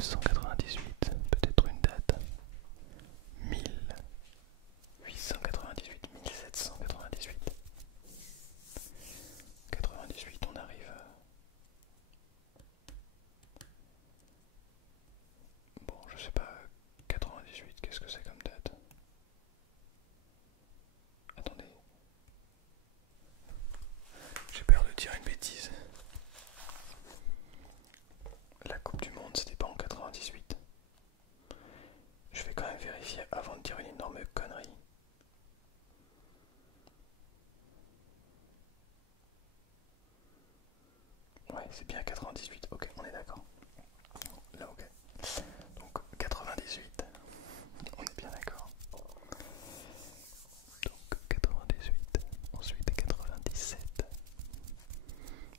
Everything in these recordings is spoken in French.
1998, peut-être une date. 1898, 1798. 98, on arrive. Bon, je sais pas, 98, qu'est-ce que c'est comme date? Attendez. J'ai peur de dire une bêtise. La Coupe du Monde, c'était pas en 98. Je vais quand même vérifier avant de dire une énorme connerie. Ouais, c'est bien 98. Ok, on est d'accord. Là, ok. Donc 98. On est bien d'accord. Donc 98. Ensuite 97.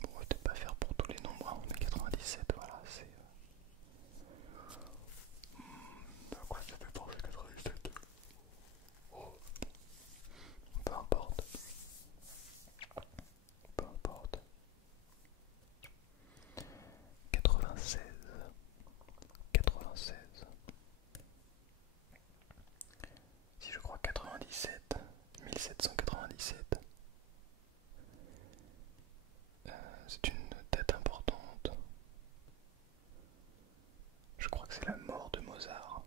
Bon, on va peut-être pas faire pour tous les nombres, hein, mais 97, voilà, c'est... À quoi ça fait penser 97? Oh. Peu importe. Peu importe. 96. 96. Si je crois 97. 1797. C'est une date importante. Je crois que c'est la mort de Mozart,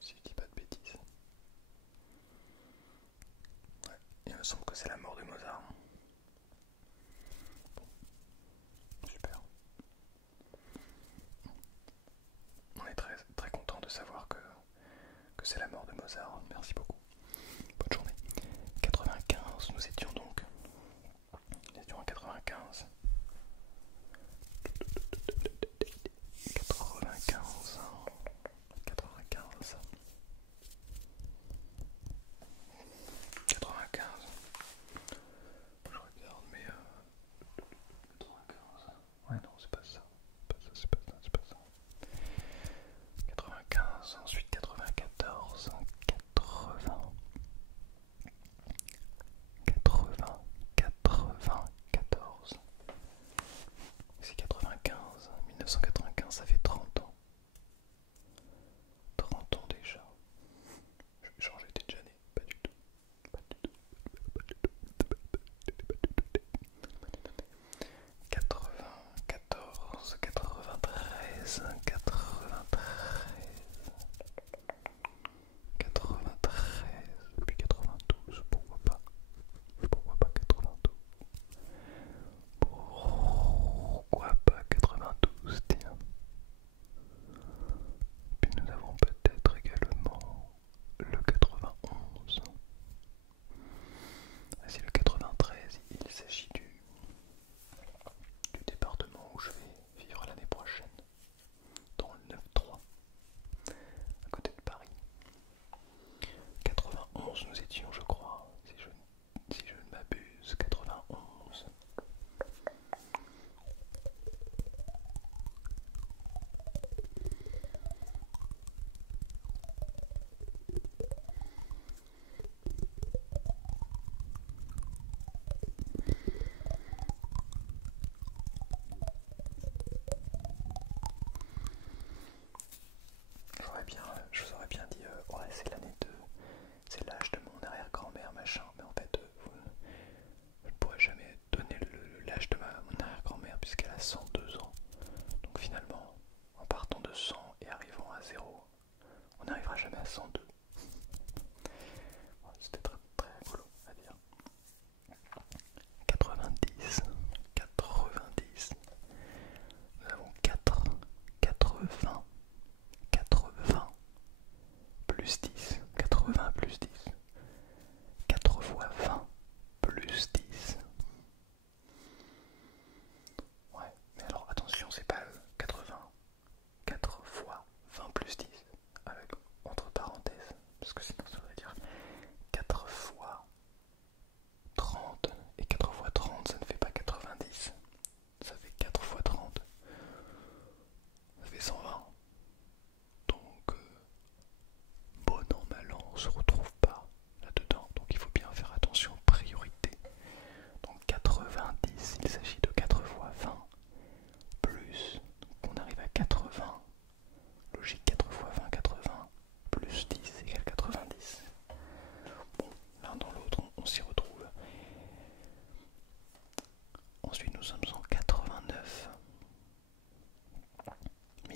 si je dis pas de bêtises. Ouais, il me semble que c'est la mort de Mozart. Bon, super. On est très, très content de savoir que c'est la mort de Mozart. Merci beaucoup. Bonne journée. 95, nous étions donc. Nous étions en 95. 95. 95. 95. Je regarde, mais 95. Ouais, non, c'est pas ça. C'est pas ça, c'est pas ça. 95, ensuite 94, 80. 80, 94. C'est 95. 1995, ça fait 30 ans. 30 ans déjà. Genre j'étais déjà né. Pas du tout. Pas du tout. Pas du tout. 94, 93, 93, puis 92, pourquoi pas? Pourquoi pas 92? Pourquoi pas 92, tiens. Puis nous avons peut-être également le 91. Ah, c'est le 93, il s'agit du département où je vais vivre l'année prochaine, dans le 9-3, à côté de Paris. 91 nous étions, je crois, si je ne m'abuse. 91. Je vous aurais bien dit, ouais, c'est l'année de... C'est l'âge de mon arrière-grand-mère, machin, mais en fait, je ne pourrais jamais donner l'âge de mon arrière-grand-mère puisqu'elle a 102 ans. Donc finalement, en partant de 100 et arrivant à 0, on n'arrivera jamais à 102. Voilà, c'était très, très rigolo à dire. 90, 90. Nous avons 4, 80, 80, plus 10, 80 plus 10, 4 fois 20, plus 10. Ouais, mais alors attention, c'est pas 80, 4 fois 20 plus 10, avec entre parenthèses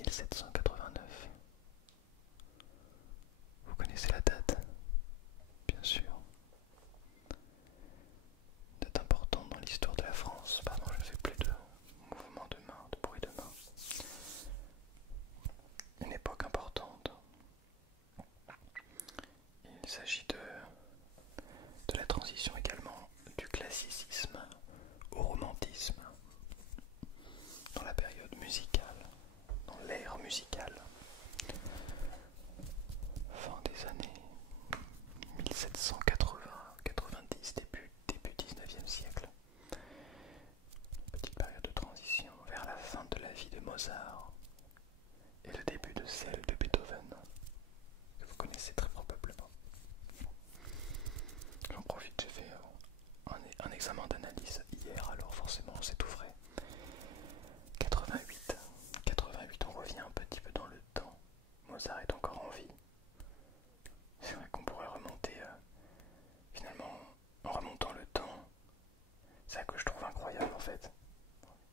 1789. Vous connaissez la date? Bien sûr. Date importante dans l'histoire de la France. Pardon, je ne fais plus de mouvements de main, de bruit de main. Une époque importante. Il s'agit de la transition également du classicisme au romantisme dans la période musicale, dans l'ère musicale. Fin des années 1780-90, début 19e siècle. Petite période de transition vers la fin de la vie de Mozart et le début de celle de Beethoven, que vous connaissez très probablement. J'en profite, j'ai fait un examen d'analyse hier, alors forcément c'est tout frais. 88, on revient un petit peu dans le temps. Mozart est encore en vie. C'est vrai qu'on pourrait remonter, finalement, en remontant le temps. C'est ça que je trouve incroyable en fait.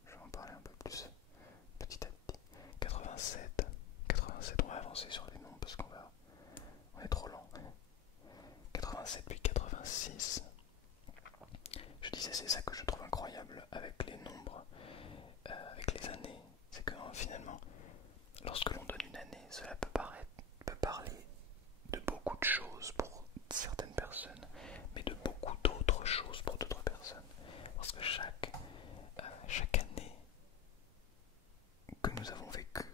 Je vais en parler un peu plus petit à petit. 87, on va avancer sur les noms parce on est trop lent. 87 puis 86. Je disais, c'est ça que je trouve incroyable avec les nombres, avec les années. C'est que finalement, lorsque l'on donne une année, cela peut parler de beaucoup de choses pour certaines personnes, mais de beaucoup d'autres choses pour d'autres personnes. Parce que chaque année que nous avons vécue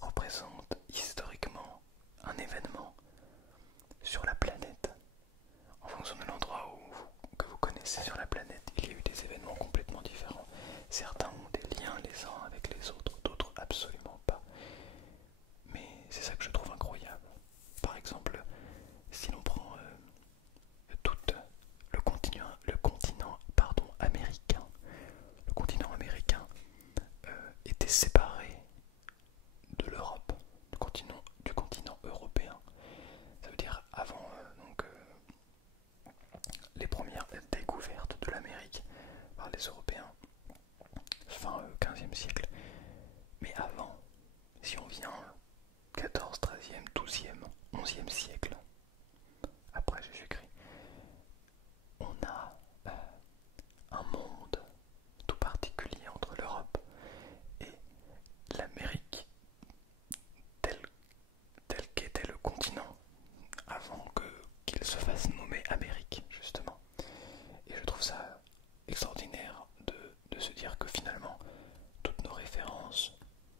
représente historiquement un événement sur la planète. En fonction de l'endroit que vous connaissez sur la planète, il y a eu des événements complètement différents. Certains ont des liens les uns avec les autres, d'autres absolument pas. Mais c'est ça que je trouve incroyable. Par exemple, si l'on prend tout le continent américain. Le continent américain était séparé de l'Europe, du continent européen. Ça veut dire avant les premières découvertes de l'Amérique par les Européens, fin 15e siècle. Mais avant, si on vient 14, 13e, 12e, 11e siècle, après Jésus-Christ, on a un monde tout particulier entre l'Europe et l'Amérique, tel qu'était le continent avant qu'il se fasse nommer Amérique, justement. Et je trouve ça extraordinaire de se dire que finalement, toutes nos références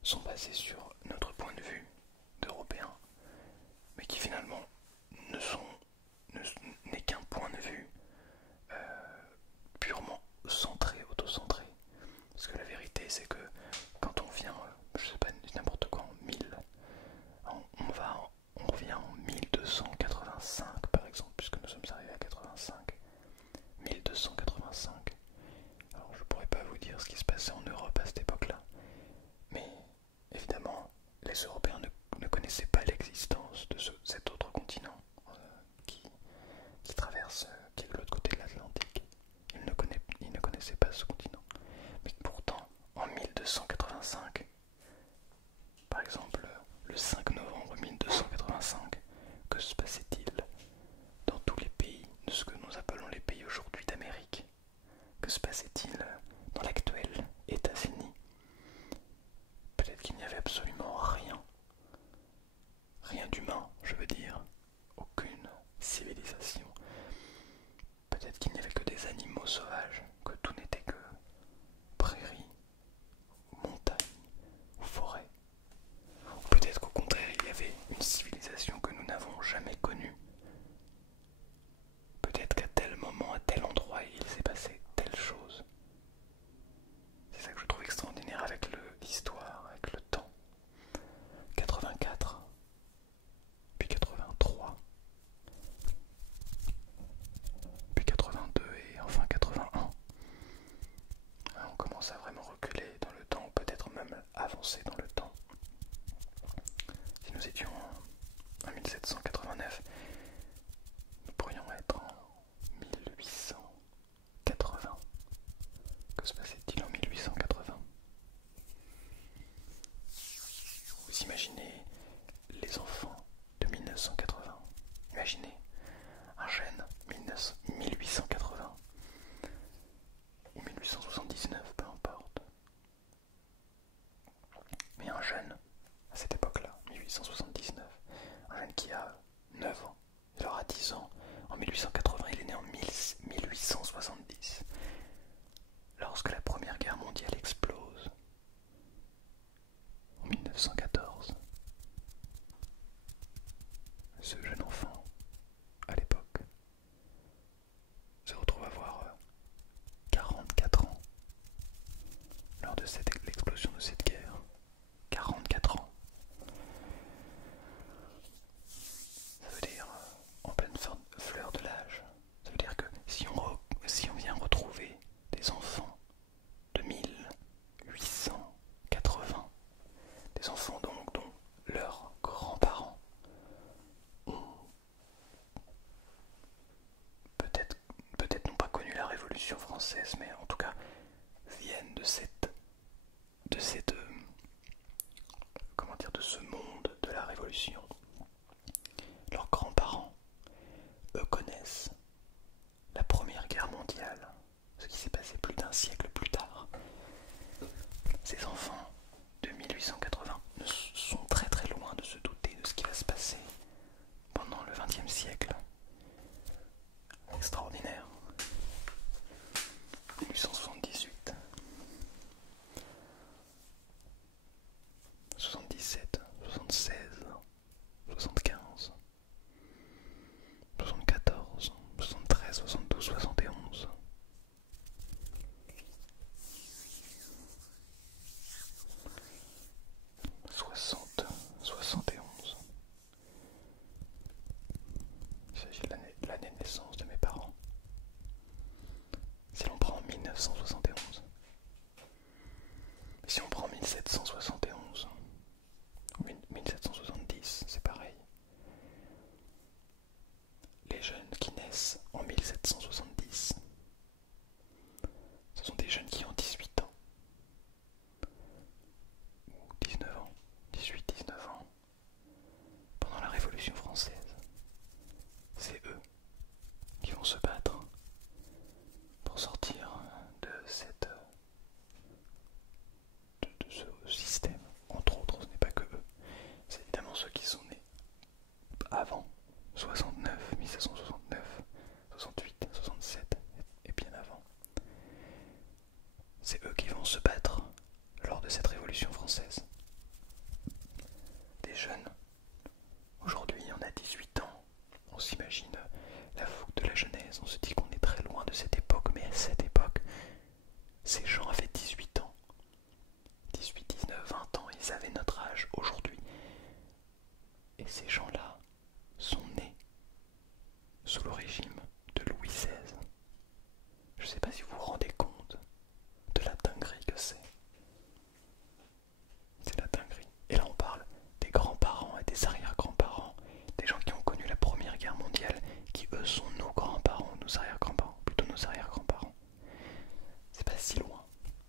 sont basées sur notre point de vue d'Européens, mais qui finalement n'est qu'un point de vue purement centré, auto-centré. Parce que la vérité, c'est que quand on vient, je sais pas, n'importe quoi, en 1000, on revient en 1285 par exemple, puisque nous sommes arrivés à 85. 1285. Alors je pourrais pas vous dire ce qui se passait en Europe à cette époque-là, mais évidemment, les Européens ne connaissaient pas l'existence de cet autre continent qui vous imaginez les enfants de 1980. Imaginez un jeune 1880 ou 1879, peu importe. Mais un jeune, à cette époque-là, 1879, un jeune qui a 9 ans, il aura 10 ans, en 1880, il est né en 1870. Lorsque la Première Guerre mondiale explose, en 1914, ce jeune enfant, à l'époque, se retrouve à avoir 44 ans lors de l'explosion de cette guerre. 44 ans. Ça veut dire en pleine fleur de l'âge. Ça veut dire que si on vient retrouver des enfants de 1880, des enfants donc dont leurs grands-parents ont peut-être n'ont pas connu la Révolution française, mais en tout cas viennent de de ce monde de la Révolution. Leurs grands-parents, eux, connaissent la Première Guerre mondiale, ce qui s'est passé plus d'un siècle plus tard. Ces enfants de 1880 sont très très loin de se douter de ce qui va se passer pendant le XXe siècle. Extraordinaire. 1878, 77, 76, 75, 74, 73, 72, 71. Il s'agit de l'année de naissance de mes parents. Si l'on prend 1971, si on prend 1771 ou 1770, c'est pareil. Les jeunes qui naissent en 1770, ce sont des jeunes qui ont 18 ans, ou 19 ans, 18-19 ans, pendant la Révolution française. C'est eux qui vont se battre pour sortir de ce système. Entre autres, ce n'est pas que eux, c'est évidemment ceux qui sont nés avant 69, 1769, 68, 67 et bien avant. C'est eux qui vont se battre lors de cette Révolution française. Des jeunes. Aujourd'hui, on a 18 ans. On s'imagine la fougue de la jeunesse. On se dit qu'on est très loin de cette époque. Mais à cette époque, ces gens avaient 18 ans. 18, 19, 20 ans. Ils avaient notre âge aujourd'hui. Et ces gens-là sont nés sous le régime de Louis XVI. Je ne sais pas si vous vous rendez compte de la dinguerie que c'est. C'est la dinguerie. Et là on parle des grands-parents et des arrière-grands-parents, des gens qui ont connu la Première Guerre mondiale, qui eux sont nos grands-parents, nos arrière-grands-parents, plutôt nos arrière-grands-parents. C'est pas si loin,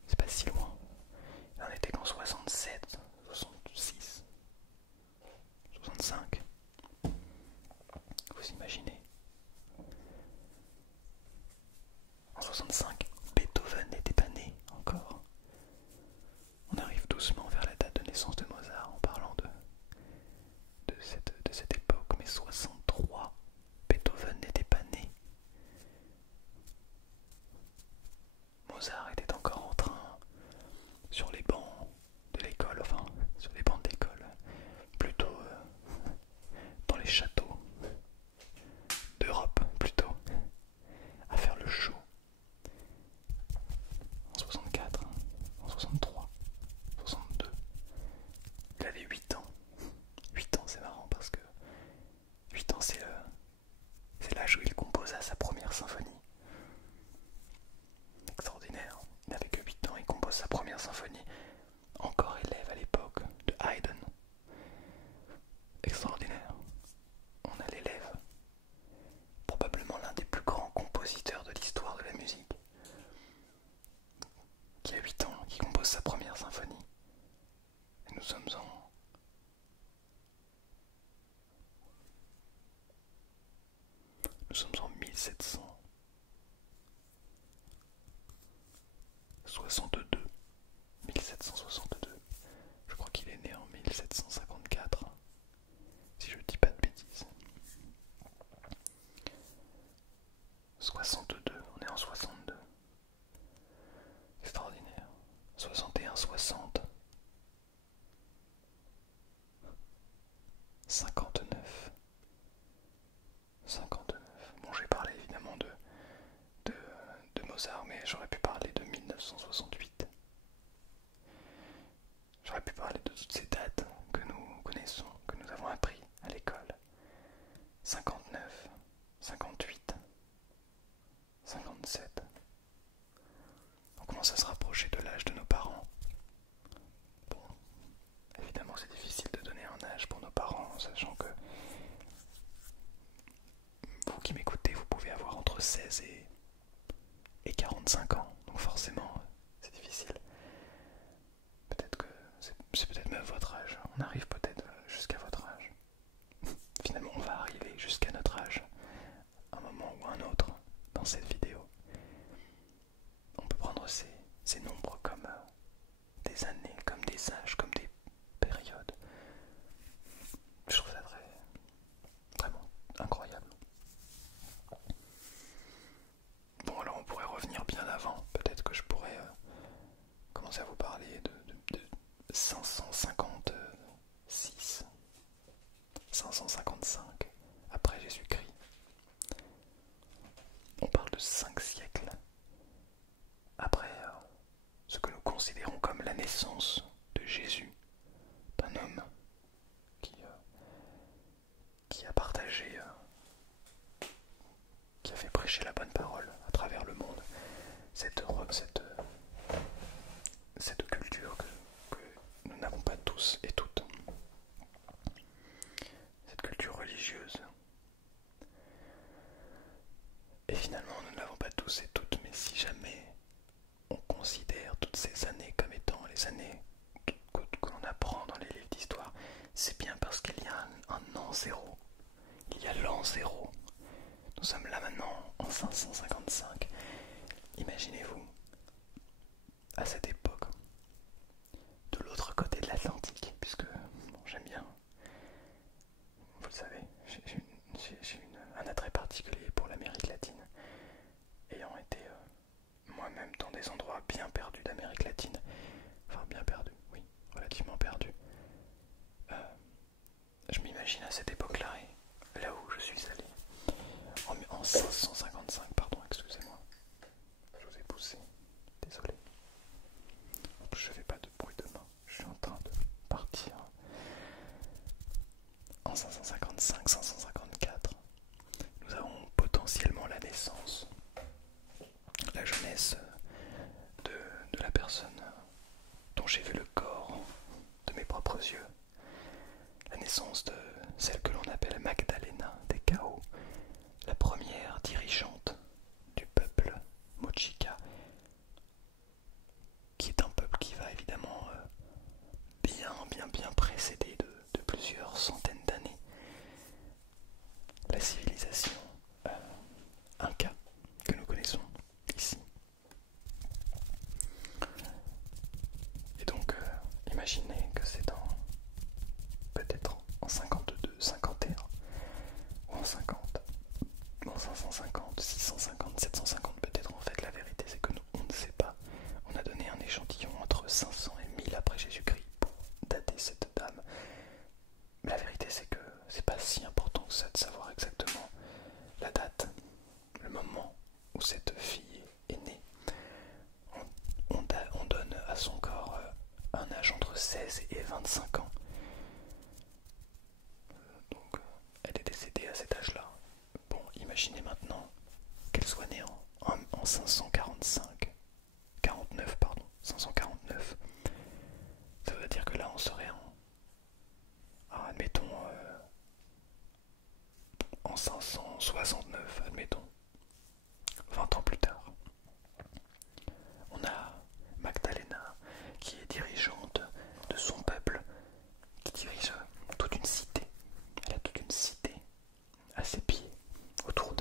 c'est pas si loin. Là on était qu'en 67, 66, 65. Vous imaginez? En 65, Beethoven n'était pas né encore. On arrive doucement vers la date de naissance de Mozart en parlant de cette époque, mais 63, Beethoven n'était pas né. Mozart était encore en train, sur les bancs de l'école, enfin sur les bancs de l'école, plutôt sommes en 1762. 1762. Je crois qu'il est né en 1754, si je dis pas de bêtises. 62, on est en 62. Extraordinaire. 61, 60. 59. 59. Bon, j'ai parlé évidemment de Mozart, mais j'aurais pu parler de 1968. J'aurais pu parler de toutes ces dates que nous connaissons, que nous avons appris à l'école. 59, 58, 57. On commence à se rapprocher de l'âge de nos parents. Bon, évidemment c'est difficile de donner un âge pour nos parents, sachant que vous qui m'écoutez, vous pouvez avoir entre 16 et 45 ans, donc forcément c'est difficile. Peut-être que c'est peut-être même votre âge, on arrive peut-être jusqu'à votre âge. Finalement on va arriver jusqu'à notre âge, un moment ou un autre dans cette vidéo. On peut prendre ces nombres comme des années, comme des âges, comme des périodes. Je trouve ça vraiment incroyable. Bon, alors on pourrait revenir bien avant. Peut-être que je pourrais commencer à vous parler de 556, 555 après Jésus-Christ. On parle de 5 siècles après ce que nous considérons comme la naissance de Jésus, d'un homme qui a partagé, qui a fait prêcher la bonne parole à travers le monde. Cette culture que nous n'avons pas tous et toutes, cette culture religieuse. Et finalement, nous ne l'avons pas tous et toutes, mais si jamais on considère toutes ces années comme étant les années que l'on apprend dans les livres d'histoire, c'est bien parce qu'il y a un an zéro. Il y a l'an zéro. Nous sommes là maintenant en 555. Imaginez-vous, à cette époque, de l'autre côté de l'Atlantique, puisque bon, j'aime bien, vous le savez, j'ai un attrait particulier pour l'Amérique latine, ayant été moi-même dans des endroits bien perdus d'Amérique latine, enfin bien perdus, oui, relativement perdus. Je m'imagine à cette époque-là, et là où je suis allé, en 555, pardon, excusez-moi, je vous ai poussé, désolé. Je fais pas de bruit de main, je suis en train de partir. En 555, 554, nous avons potentiellement la naissance, la jeunesse de la personne dont j'ai vu le corps de mes propres yeux, la naissance de celle que l'on appelle Magdalena des Chaos, la première dirigeante du peuple Mochica, qui est un peuple qui va évidemment bien précéder de plusieurs centaines d'années la civilisation Inca que nous connaissons ici. Et donc imaginez que c'est peut-être en 52, 51 ou en 50, en 550, 650, 750 peut-être. En fait la vérité c'est que nous on ne sait pas. On a donné un échantillon entre 500 et 1000 après Jésus-Christ pour dater cette dame. Mais la vérité c'est que c'est pas si important que ça de savoir exactement la date, le moment où cette fille est née. On donne à son corps un âge entre 16 et 25 ans. Donc elle est décédée à cet âge-là. Bon, imaginez maintenant qu'elle soit née en 545, 49 pardon, 549. Ça veut dire que là on serait admettons en 569, admettons, 20 ans plus tard. On a Magdalena qui est dirigeante de son peuple, qui dirige toute une cité. Elle a toute une cité à ses pieds, autour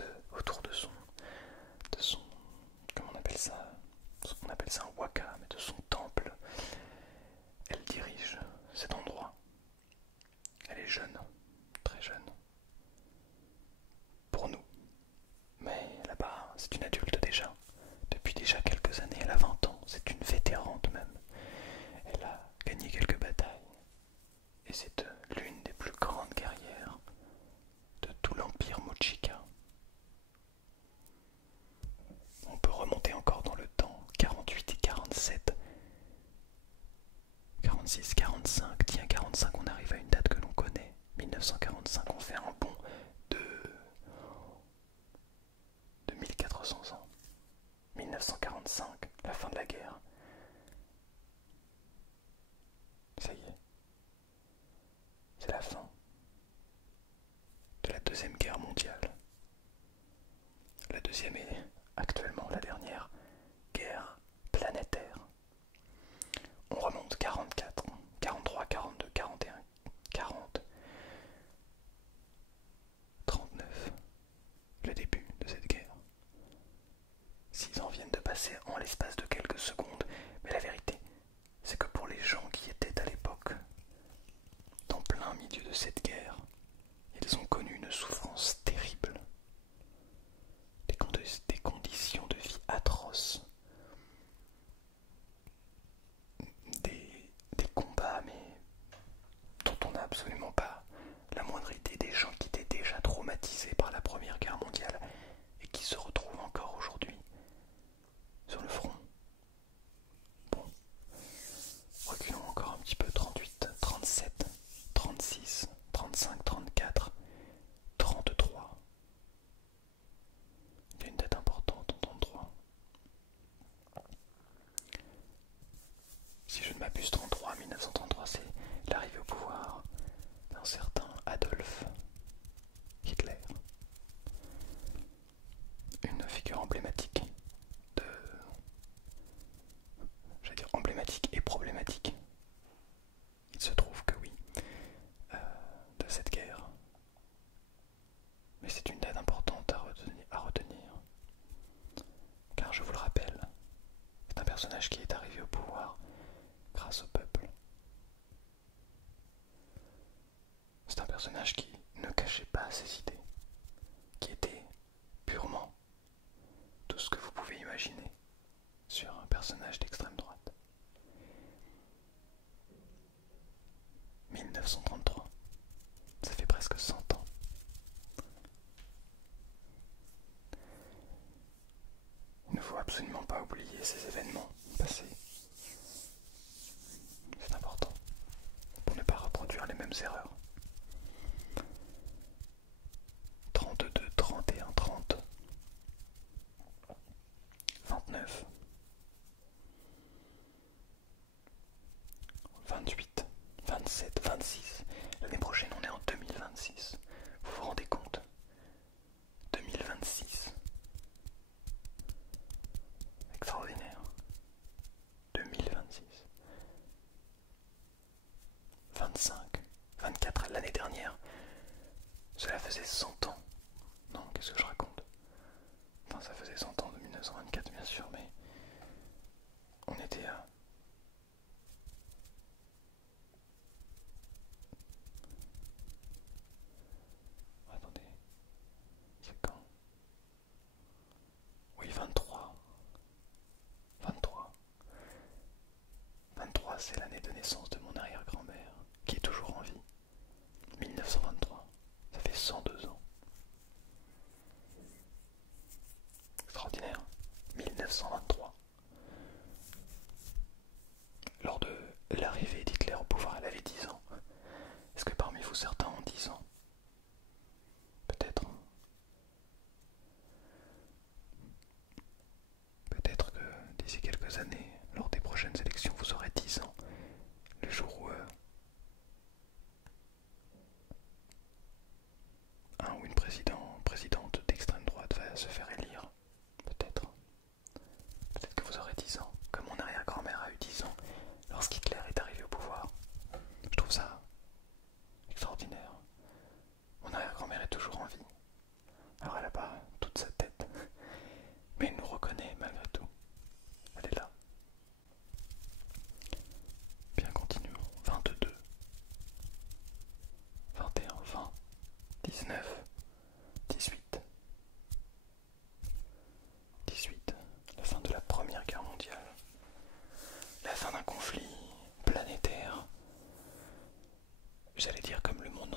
est jeune, très jeune, pour nous. Mais là-bas, c'est une adulte déjà. Depuis déjà quelques années, elle a 20 ans, c'est une vétérante même. Elle a gagné quelques batailles. Et c'est l'une des plus grandes guerrières de tout l'empire Mochika. On peut remonter encore dans le temps, 48 et 47, 46, 45, tiens 45 on arrive à une date que l'on connaît, 1945 on fait un bond de 1400 ans, 1945, la fin de la guerre, ça y est, c'est la fin de la Deuxième Guerre mondiale. La deuxième est actuellement la dernière guerre planétaire. On remonte 44, 43, 42, 41, 40, 39, le début de cette guerre. 6 ans viennent de passer en l'espace de quelques secondes, mais la vérité, c'est que pour les gens qui étaient à l'époque, dans plein milieu de cette guerre, ils ont connu une souffrance terrible, des conditions de vie atroces, des combats mais dont on n'a absolument pas la moindre idée, des gens qui étaient déjà traumatisés par la Première Guerre mondiale et qui se retrouvent encore aujourd'hui sur le front. Bon, reculons encore un petit peu, 38, 37, 36, 35, 34, 33. Il y a une date importante en 33. Si je ne m'abuse, 33, 1933, c'est l'arrivée au pouvoir d'un certain Adolf Hitler. Une figure emblématique de... j'allais dire emblématique et problématique. Il se trouve que oui, de cette guerre. Mais c'est une date importante à retenir. Car je vous le rappelle, c'est un personnage qui est arrivé au pouvoir grâce au peuple. C'est un personnage qui ne cachait pas ses idées, qui était purement tout ce que vous pouvez imaginer sur un personnage d'extrême droite. 1933, ça fait presque 100 ans. Il ne faut absolument pas oublier ces événements passés. C'est important pour ne pas reproduire les mêmes erreurs. 32, 31, 30, 29, 28, 27, 26. L'année prochaine, on est en 2026. Vous vous rendez compte? 2026. Extraordinaire. 2026. 25, 24 l'année dernière. Cela faisait 100 ans. Non, qu'est-ce que je raconte? Enfin, ça faisait 100 ans de 1924, bien sûr, mais on était à... Attendez, c'est quand? Oui, 23. 23. 23, c'est l'année de naissance de mon arrière-grand-mère, qui est toujours en vie. 1923, ça fait 102 ans. Extraordinaire. 1923.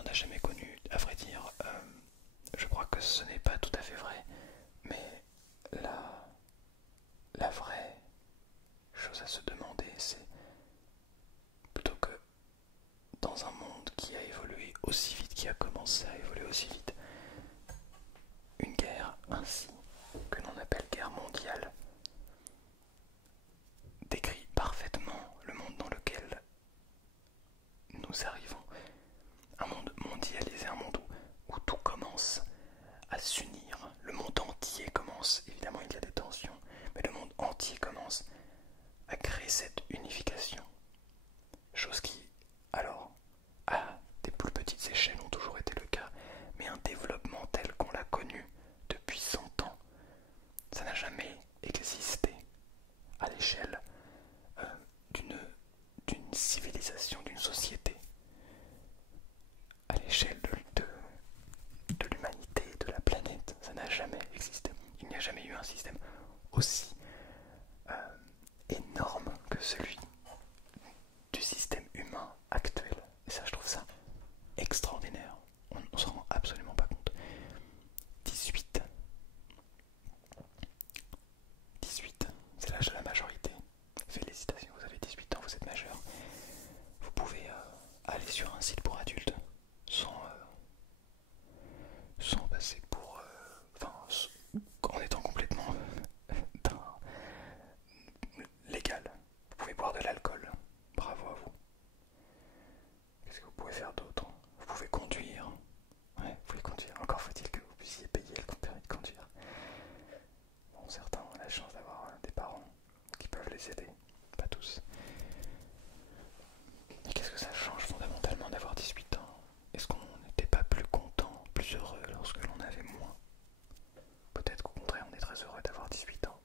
n'a jamais connu, à vrai dire. Je crois que ce n'est pas tout à fait vrai, mais la vraie chose à se demander, c'est plutôt que dans un monde qui a évolué aussi vite, qui a commencé à évoluer aussi vite, une guerre ainsi que l'on appelle guerre mondiale décrit parfaitement le monde dans lequel nous arrivons. Un monde mondialisé, un monde où tout commence à s'unir. Le monde entier commence, évidemment il y a des tensions, mais le monde entier commence à créer cette unification. Chose qui, alors, à des plus petites échelles ont toujours été le cas, mais un développement tel qu'on l'a connu depuis 100 ans, ça n'a jamais existé à l'échelle d'une civilisation, d'une société, à l'échelle de l'humanité, de la planète. Ça n'a jamais existé. Il n'y a jamais eu un système aussi énorme que celui du système humain actuel. Et ça, je trouve ça extraordinaire. On ne s'en rend absolument pas compte. 18. 18, c'est l'âge de la majorité. Félicitations, vous avez 18 ans, vous êtes majeur. Vous pouvez aller sur un site pour adultes sans passer pour... en étant complètement légal. Vous pouvez boire de l'alcool. Bravo à vous. Qu'est-ce que vous pouvez faire d'autre? Vous pouvez conduire. Ouais, vous pouvez conduire. Encore faut-il que vous puissiez payer le permis de conduire. Bon, certains ont la chance d'avoir des parents qui peuvent les aider. Pas tous. Et qu'est-ce que ça change fondamentalement d'avoir 18 ans? Est-ce qu'on n'était pas plus content, plus heureux lorsque l'on avait moins? Peut-être qu'au contraire on est très heureux d'avoir 18 ans.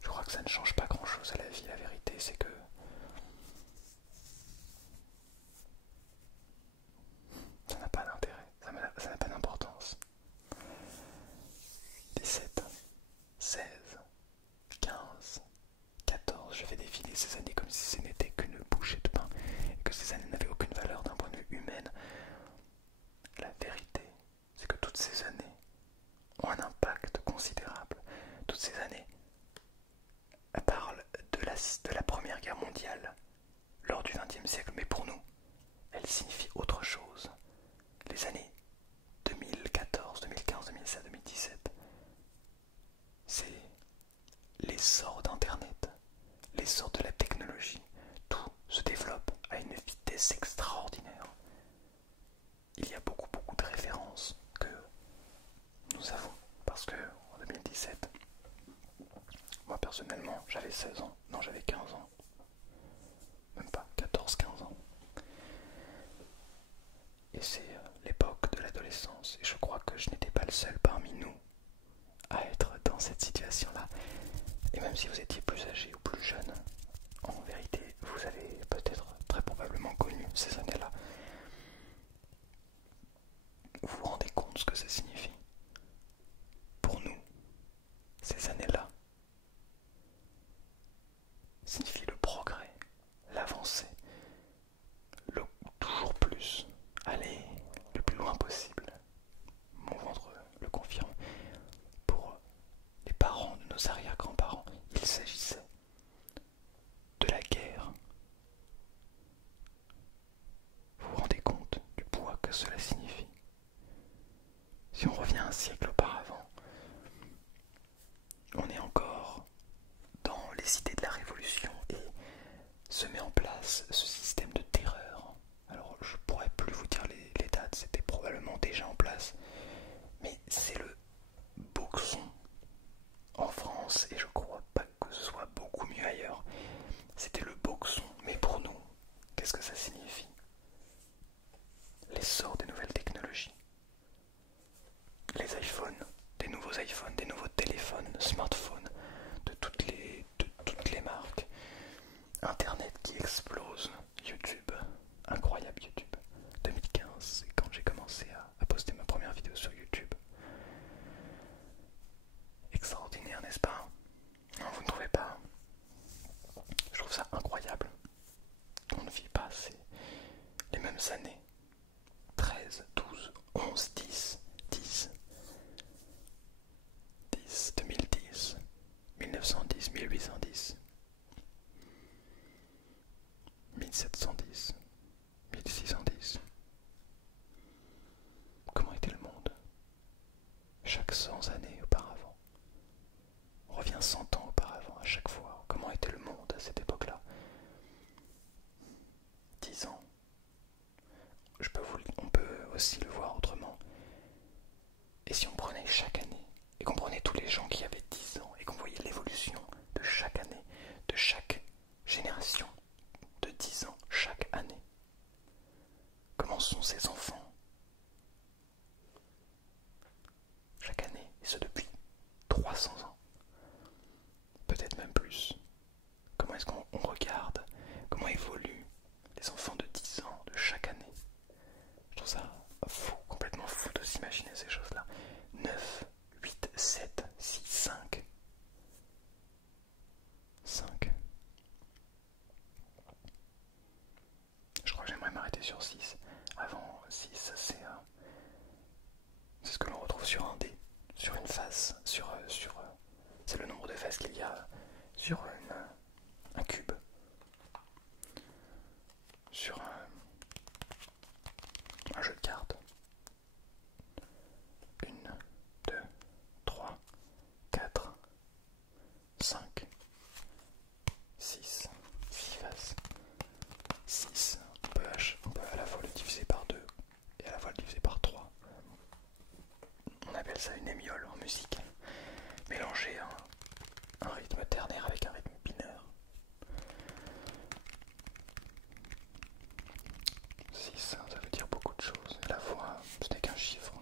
Je crois que ça ne change pas grand-chose à la vie. La vérité c'est que ça n'a pas d'intérêt, ça n'a pas d'importance. 17, 16, 15, 14, je vais défiler ces années comme si ce n'était qu'une bouchée de pain et que ces années n'avaient aucune valeur d'un point de vue humain. La vérité, c'est que toutes ces années ont un impact considérable. Toutes ces années parlent de la Première Guerre mondiale lors du XXe siècle, mais pour nous, elles signifient autre chose. Les années 2014, 2015, 2016, 2017, c'est l'essor d'Internet, l'essor de la technologie. Tout se développe à une vitesse extraordinaire. Il y a beaucoup de références que nous avons, parce que en 2017, moi personnellement, j'avais 16 ans, non j'avais 15 ans, même pas, 14-15 ans. Et c'est l'époque de l'adolescence, et je crois que je n'étais pas le seul parmi nous à être dans cette situation-là. Et même si vous étiez plus âgé ou plus jeune, en vérité, vous avez peut-être très probablement connu ces années-là. Vous vous rendez compte ce que ça signifie? Pour nous, ces années-là signifient le progrès, l'avancée, le toujours plus, aller le plus loin possible. Mon ventre le confirme. Pour les parents de nos arrière-grands-parents, il s'agissait de la guerre. Vous vous rendez compte du poids que cela signifie? Si on revient un siècle auparavant, on est encore dans les idées de la révolution et se met en place ce système de terreur. Alors je pourrais plus vous dire les dates, c'était probablement déjà en place, mais c'est le boxon en France et je crois pas que ce soit beaucoup mieux ailleurs. C'était le boxon, mais pour nous, qu'est-ce que ça signifie? L'essor des nouvelles technologies, les iPhones, des nouveaux iPhones, des nouveaux téléphones, smartphones, de toutes les marques, Internet qui explose, YouTube, incroyable YouTube. 2015, c'est quand j'ai commencé à poster ma première vidéo sur YouTube. Extraordinaire, n'est-ce pas? Non, vous ne trouvez pas? Je trouve ça incroyable. On ne vit pas les mêmes années. 11, 10, 10, 10, 2010, 1910, 1810, 1710, 1610. Comment était le monde chaque 100 années auparavant? On revient 100 ans auparavant à chaque fois. Comment était le monde à cette époque-là? 10 ans. On peut aussi le voir autrement. Et si on prenait chaque année, et qu'on prenait tous les gens qui avaient 10 ans, et qu'on voyait l'évolution de chaque année, de chaque génération, de 10 ans, chaque année, comment sont ces enfants? Chaque année, et ce depuis 300 ans, peut-être même plus. Comment est-ce qu'on regarde, comment évoluent les enfants de 10 ans de chaque année? Je trouve ça fou, complètement fou de s'imaginer ces choses-là. 9, 8, 7, 6, 5. 5. Je crois que j'aimerais m'arrêter sur 6. Avant 6, c'est ce que l'on retrouve sur un dé, sur une face, c'est le nombre de faces qu'il y a sur un cube, sur un jeu de cartes. 1, 2, 3, 4, 5, 6, 6 faces. 6, on peut à la fois le diviser par 2 et à la fois le diviser par 3. On appelle ça une émiole en musique. Mélanger un rythme ternaire avec un rythme binaire. 6, ça veut dire beaucoup de choses. À la fois, ce n'est qu'un chiffre.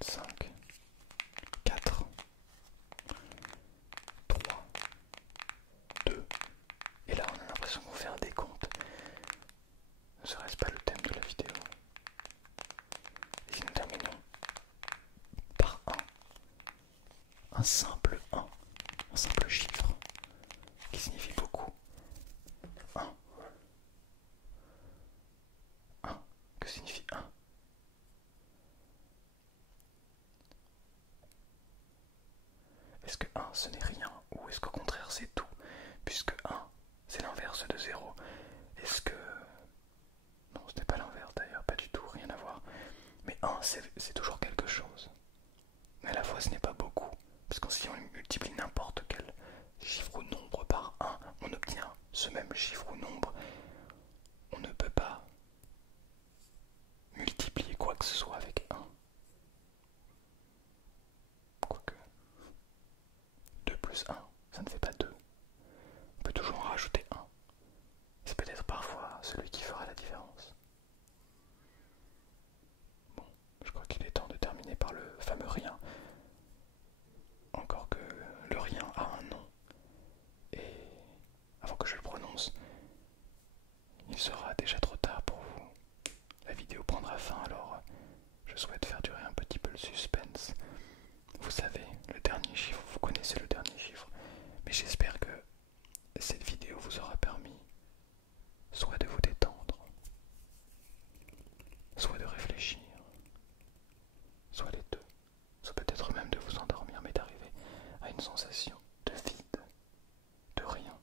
5, 4, 3, 2. Et là, on a l'impression qu'on fait un décompte. Ne serait-ce pas le thème de la vidéo? Et si nous terminons par un simple 1, un simple chiffre qui signifie beaucoup. 1. 1. Que signifie 1? Est-ce que 1 ce n'est rien ou est-ce qu'au contraire c'est tout? Puisque 1 c'est l'inverse de 0. Est-ce que... Non, ce n'est pas l'inverse d'ailleurs, pas du tout, rien à voir. Mais 1 c'est toujours quelque chose. Mais à la fois ce n'est pas beaucoup. Parce que si on multiplie n'importe quel chiffre ou nombre par 1, on obtient ce même chiffre ou nombre. On ne peut pas multiplier quoi que ce soit avec 1. Quoique 2 plus 1, ça ne fait pas 2. On peut toujours en rajouter 1. C'est peut-être parfois celui qui fera la différence. Bon, je crois qu'il est temps de terminer par le fameux rien. Encore que le rien a un nom. Et avant que je le prononce, il sera déjà trop tard pour vous. La vidéo prendra fin, alors je souhaite faire durer un petit peu le suspense. Vous savez, le dernier chiffre, vous connaissez le dernier chiffre, mais j'espère que cette vidéo vous aura permis soit de vous détendre, soit de réfléchir, soit les deux, soit peut-être même de vous endormir, mais d'arriver à une sensation de vide, de rien,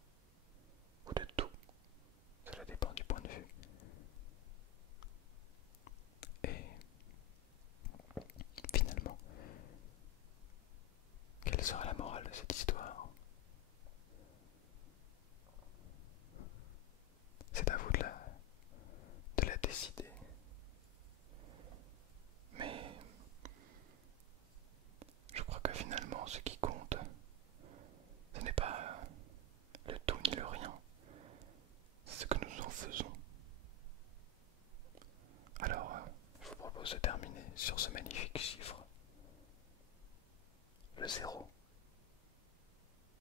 ou de tout. Cela dépend du point de vue. Et finalement, quelle sera la morale de cette histoire? C'est à vous de la décider. Mais je crois que finalement, ce qui compte, ce n'est pas le tout ni le rien, c'est ce que nous en faisons. Alors, je vous propose de terminer sur ce magnifique